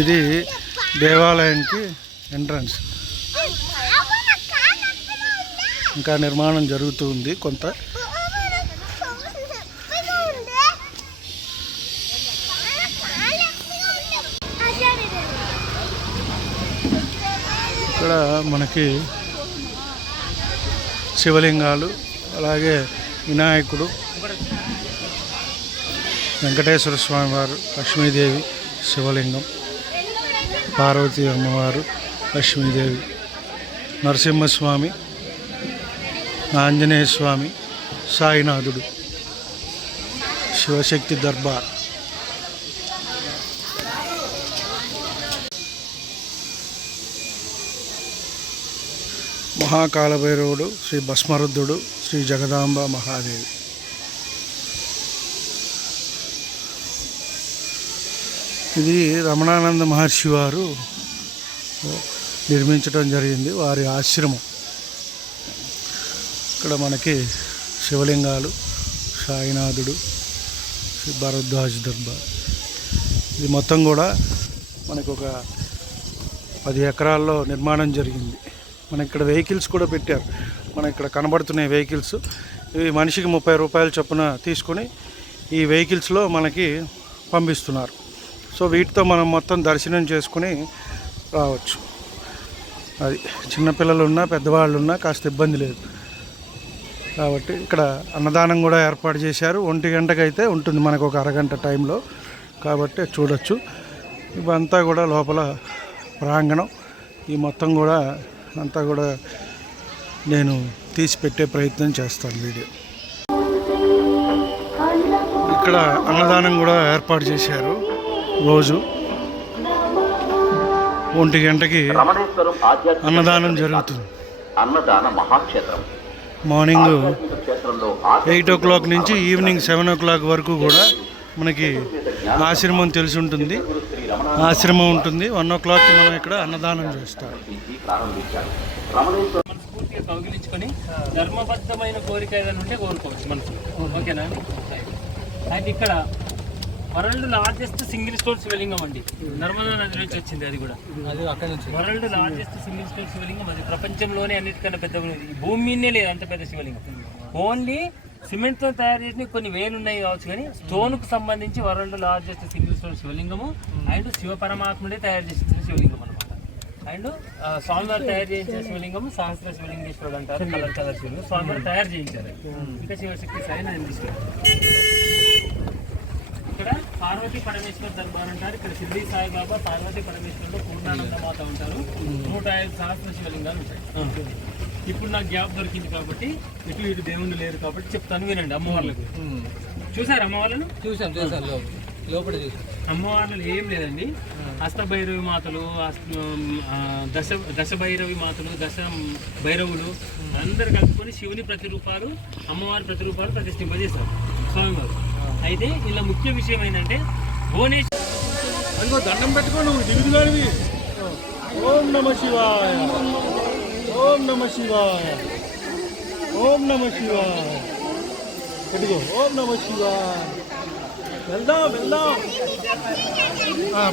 ఇది దేవాలయానికి ఎంట్రన్స్. ఇంకా నిర్మాణం జరుగుతూ ఉంది కొంత. ఇక్కడ మనకి శివలింగాలు, అలాగే వినాయకుడు, వెంకటేశ్వర స్వామి వారు, లక్ష్మీదేవి శివలింగం, పార్వతీ అమ్మవారు, లక్ష్మీదేవి, నరసింహస్వామి, ఆంజనేయ స్వామి, సాయినాథుడు, శివశక్తి దర్బార్. మహాకాళభైరవుడు, శ్రీ భస్మరుద్ధుడు, శ్రీ జగదాంబ మహాదేవి. ఇది రమణానంద మహర్షి వారు నిర్మించడం జరిగింది, వారి ఆశ్రమం. ఇక్కడ మనకి శివలింగాలు, సాయినాథుడు, శ్రీ భరద్వాజ్ దర్బార్. ఇది మొత్తం కూడా మనకు ఒక 10 ఎకరాల్లో నిర్మాణం జరిగింది. మన ఇక్కడ వెహికల్స్ కూడా పెట్టారు. మన ఇక్కడ కనబడుతున్న వెహికల్స్ ఇవి మనిషికి 30 రూపాయల చొప్పున తీసుకొని ఈ వెహికల్స్లో మనకి పంపిస్తున్నారు. సో వీటితో మనం మొత్తం దర్శనం చేసుకుని రావచ్చు. అది చిన్నపిల్లలు ఉన్నా పెద్దవాళ్ళు ఉన్నా కాస్త ఇబ్బంది లేదు. కాబట్టి ఇక్కడ అన్నదానం కూడా ఏర్పాటు చేశారు. 1 గంటకు అయితే ఉంటుంది మనకు, ఒక అరగంట టైంలో. కాబట్టి చూడొచ్చు. ఇవంతా కూడా లోపల ప్రాంగణం. ఈ మొత్తం కూడా అంతా కూడా నేను తీసి పెట్టే ప్రయత్నం చేస్తాను వీడియో. ఇక్కడ అన్నదానం కూడా ఏర్పాటు చేశారు. రోజు 1 గంటకి అన్నదానం జరుగుతుంది. మార్నింగ్ 8 o'clock నుంచి ఈవినింగ్ 7 o'clock వరకు కూడా మనకి ఆశ్రమం తెలిసి ఉంటుంది. ఆశ్రమం ఉంటుంది. 1 o'clock మనం ఇక్కడ అన్నదానం చేస్తాం. మనస్ఫూర్తిగా కౌగిలించుకొని ధర్మబద్ధమైన కోరిక ఏదైనా ఉంటే కోరుకోవచ్చు మనసు. ఓకేనా? అయితే ఇక్కడ వరల్డ్ లార్జెస్ట్ సింగిల్ స్టోర్ శివలింగం అండి. నర్మదా నది నుంచి వచ్చింది. అది కూడా వరల్డ్ లార్జెస్ట్ సింగిల్ స్టోర్ శివలింగం. అది ప్రపంచంలోనే అన్నిటికన్నా పెద్ద, భూమి మీదనే లేదు అంత పెద్ద శివలింగం. ఓన్లీ సిమెంట్తో తయారు చేసిన కొన్ని వేలు ఉన్నాయి కావచ్చు, కానీ స్టోన్కు సంబంధించి వరల్డ్ లార్జెస్ట్ సింగిల్ స్టోన్ శివలింగము. అండ్ శివ పరమాత్ముడే తయారు చేసిన శివలింగం అనమాట. అండ్ స్వామివారు తయారు చేయించిన శివలింగం సహస్ర శివలింగేశ్వరుడు అంటారు. కలర్ శివలింగం స్వామివారు తయారు చేయించారు. ఇంకా శివశక్తి సాయి అందిస్తారు. ఇక్కడ పార్వతీ పరమేశ్వర దర్బార్ అంటారు. ఇక్కడ షిర్డీ సాయిబాబా, పార్వతీ పరమేశ్వరుడు, పూర్ణానంద మాత ఉంటారు. 105 సహస్ర శివలింగాలు ఉంటాయి. ఇప్పుడు నాకు గ్యాప్ దొరికింది కాబట్టి, ఇటు దేవుళ్ళు లేరు కాబట్టి చెప్తాను, వినండి. అమ్మవార్లకు చూసారు? అమ్మవార్లను చూసాను. లోపల చూసాను. అమ్మవార్లు ఏం లేదండి. అష్టభైరవి మాతలు, దశ భైరవి మాతలు, దశ భైరవులు అందరు కలుపుకొని శివుని ప్రతిరూపాలు, అమ్మవారి ప్రతిరూపాలు ప్రతిష్ఠింపజేశారు స్వామివారు. అయితే ఇలా ముఖ్య విషయం ఏంటంటే భువనేశ్వర్ దండం పెట్టుకో, నువ్వు దిగుదుగానివి. ఓం నమ శివాయ, ఓం నమ శివాయ, ఓం నమ శివాయ. పెట్టుకో, ఓం నమ శివాయ. వెళ్దాం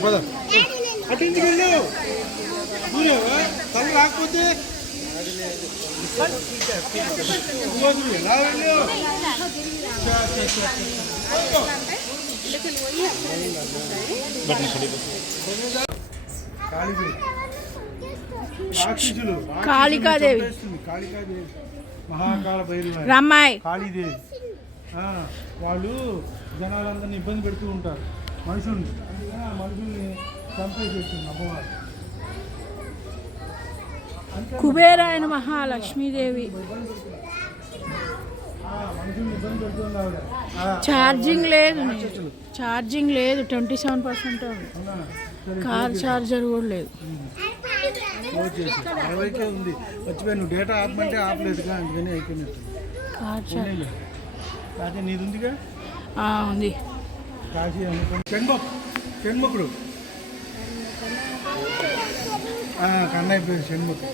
పద. అటు వెళ్ళు. తల రాకపోతే ఎలా వెళ్ళు. కాళికాదేవి, మహాకాళ భైరవి, రమ్మాయి, కాళీదేవి. వాళ్ళు జనాలందరినీ ఇబ్బంది పెడుతూ ఉంటారు. మనుషుల్ని చంపేసేస్తుంది అమ్మవారు. కుబేరాయన మహాలక్ష్మీదేవి. ఛార్జింగ్ లేదు, 27% ఉంది. కార్ ఛార్జర్ కూడా లేదు. 60కే ఉంది. వచ్చిపోయి నువ్వు డేటా ఆపమంటే ఆపలేదుగా, అందుకని అయిపోయినట్టు. కార్ ఛార్జర్ కాశీ నీది ఉందిగా? ఉంది. కాశీ షణ్ముఖుడు, కన్నయ్య పేరు షణ్ముఖుడు.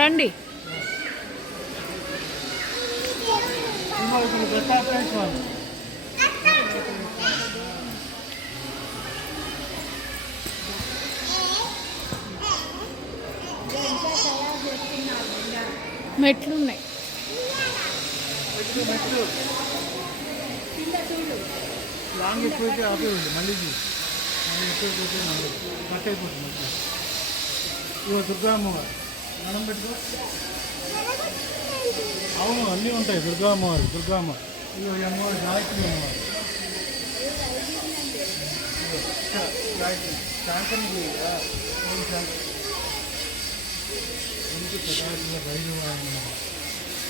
రండి. మెట్లు ఉన్నాయి. లాంగ్ ఎక్కువైతే ఆపేయండి మళ్ళీ ఎక్కువైపోతే కట్ అయిపోతుంది. ఇవో దుర్గా అమ్మవారు మనం పెట్టుకో. అవును అన్నీ ఉంటాయి. దుర్గా అమ్మవారు ఇవో ఈ అమ్మవారు గాయత్రి అమ్మవారు. గాయత్రి శాంకరి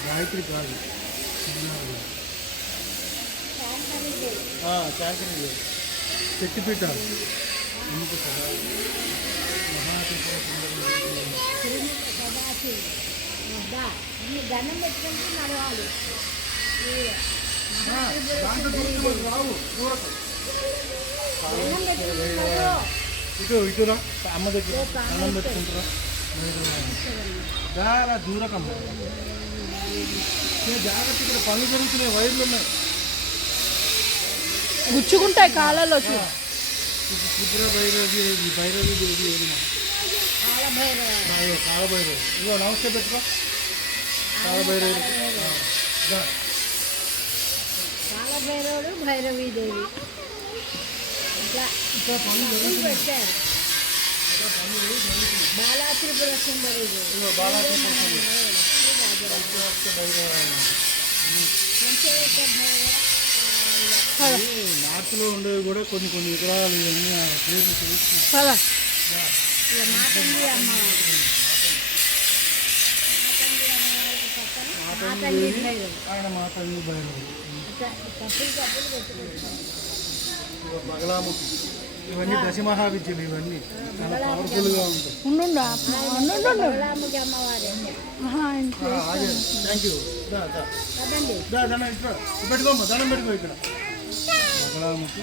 గాయత్రి కాదు శాంకరి శక్తిపీఠాలు ఎందుకు దండం పెట్టుకుంటే నడవాలి. రావు ఇటురా అమ్మ దగ్గర అన్నం పెట్టుకుంటారా దారా దూరకమ్మ జాగ్రత్త. ఇక్కడ పనులు జరుగుతున్నాయి, వైర్లు ఉన్నాయి, గుచ్చుకుంటాయి కాళ్ళలో. త్రిపుర భైరవి భైరవి దేవి కాలభైరవి. ఇగో నమస్తే పెట్టుకో. కాలభైరవి కాలభైరవుడు భైరవీదేవి ఇట్లా పెట్టారు. బాలా త్రిపుర సుందరి నార్త్లో ఉండేవి కూడా కొన్ని విగ్రహాలు ఇవన్నీ పేర్లు కదా. ఆయన మాతంగి భైరవి బగలాముఖి ఇవన్నీ దశమహావిద్యలు. ఇవన్నీ చాలా పవర్ఫుల్గా ఉంటాయి. Thank you. దండం పెట్టుకోమ్మా, దండం పెట్టుకో. ఇక్కడ బగలాముఖి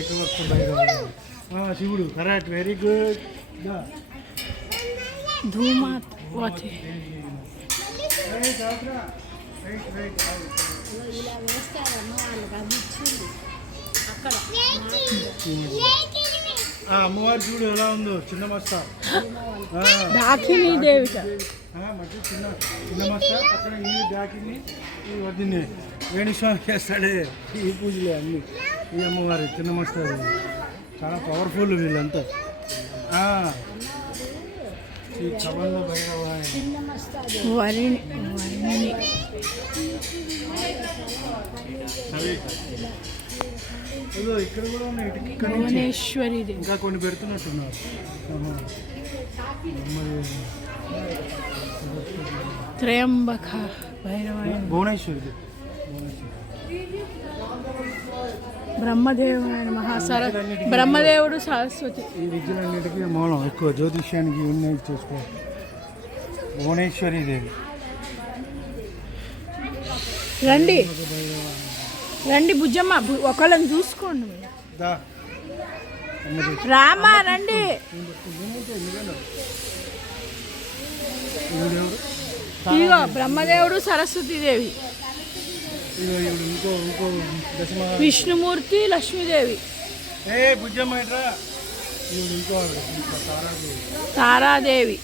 ఏకవక్త భైరవి శివుడు. Correct, very good. ధూమావతి అమ్మవారి చూడు ఎలా ఉందో. చిన్న మస్తా డాకిని దేవి మధ్య చిన్న మస్తా అక్కడ ఈ డాకిని ఈ వద్దని వేణుస్వామి చేస్తాడే ఈ పూజలే అన్నీ. ఈ అమ్మవారి చిన్న మస్తా చాలా పవర్ఫుల్ వీళ్ళంతా. ఈ కవల్ల భైరవ వరిణి ఇక్కడ కూడా ఉన్నాయి. భువనేశ్వరి ఇంకా కొన్ని పెడుతున్నట్టున్నారు. త్రయంబక భైరవ భువనేశ్వరి బ్రహ్మదేవుడు బ్రహ్మదేవుడు సరస్వతి. ఈ విద్యలన్నిటికీ మూలం ఎక్కువ జ్యోతిష్యానికి ఉన్నాయి చేసుకోవాలి. భువనేశ్వరి దేవి. రండి బుజ్జమ్మ, ఒకళ్ళని చూసుకోండి. రామా రండి. ఇగో బ్రహ్మదేవుడు సరస్వతీదేవి, విష్ణుమూర్తి లక్ష్మీదేవి, తారాదేవి.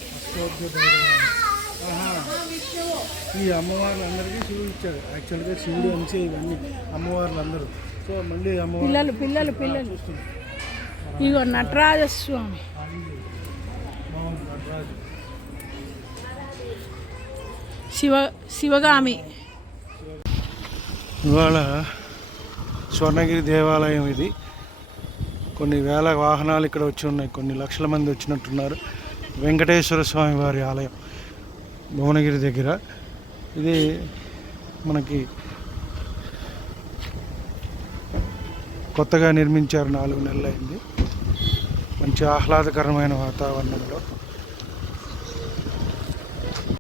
ఈ అమ్మవార్లందరికీ శివుడు ఇచ్చాడు. యాక్చువల్గా శివుడు అంచే ఇవన్నీ అమ్మవార్లందరూ. సో మళ్ళీ పిల్లలు పిల్లలు పిల్లలు ఇగో నటరాజస్వామి, శివగామి. ఇవాళ స్వర్ణగిరి దేవాలయం ఇది. కొన్ని వేల వాహనాలు ఇక్కడ వచ్చి ఉన్నాయి, కొన్ని లక్షల మంది వచ్చినట్టున్నారు. వెంకటేశ్వర స్వామి వారి ఆలయం భువనగిరి దగ్గర. ఇది మనకి కొత్తగా నిర్మించారు, 4 నెలలైంది. మంచి ఆహ్లాదకరమైన వాతావరణంలో